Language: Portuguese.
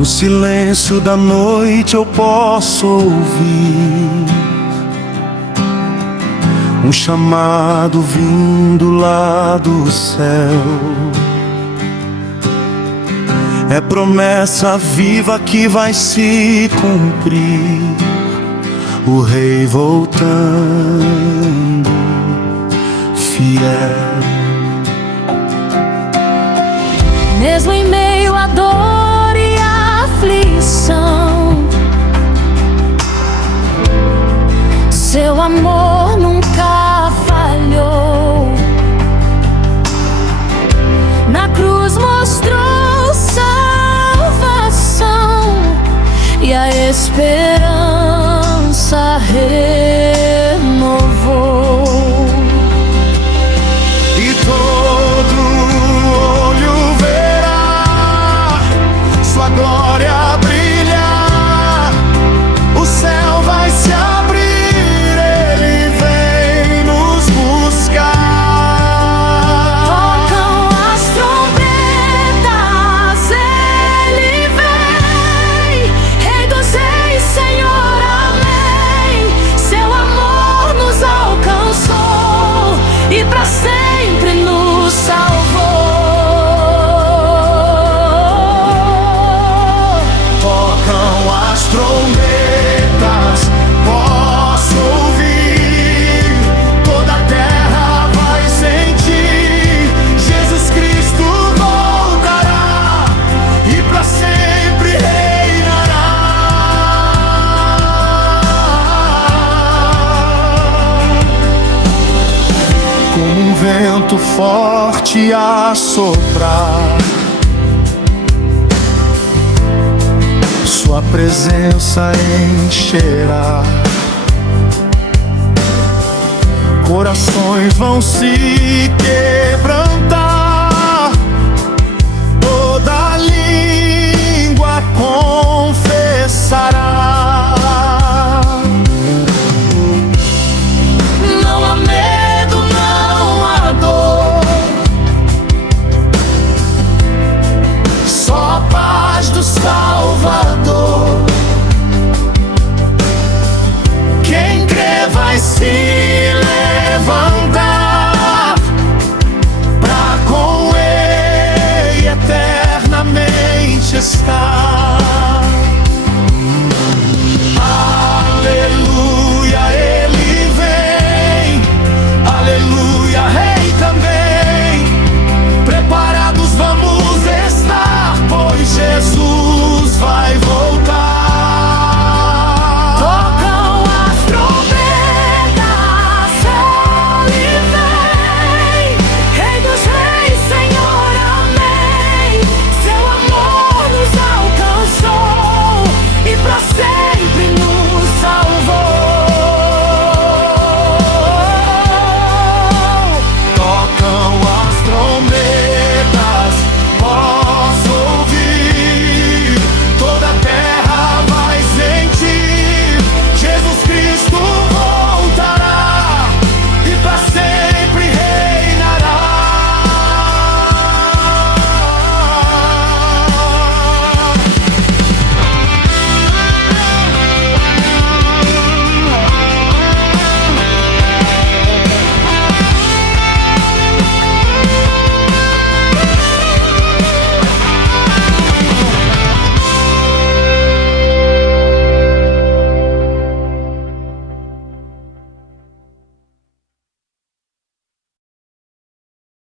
No silêncio da noite eu posso ouvir um chamado vindo lá do céu. É promessa viva que vai se cumprir, o Rei voltando, fiel. Mesmo em meio à dor e à aflição, seu amor nunca falhou. Na cruz mostrou salvação e a esperança renovou. E todo olho verá sua glória brilhar, o céu vai se abrir, ele vem nos buscar. Tocam as trombetas, ele vem, Rei dos Reis, Senhor, amém. Seu amor nos alcançou e pra sempre nos salvou. Tocam as trombetas, posso ouvir, toda a terra vai sentir. Jesus Cristo voltará e pra sempre reinará. Como um vento forte a soprar, sua presença encherá. Corações vão se quebrantar, toda língua confessará. Não há medo, não há dor, Só a paz do Salvador. Quem crê vai se levantar pra com ele eternamente estar.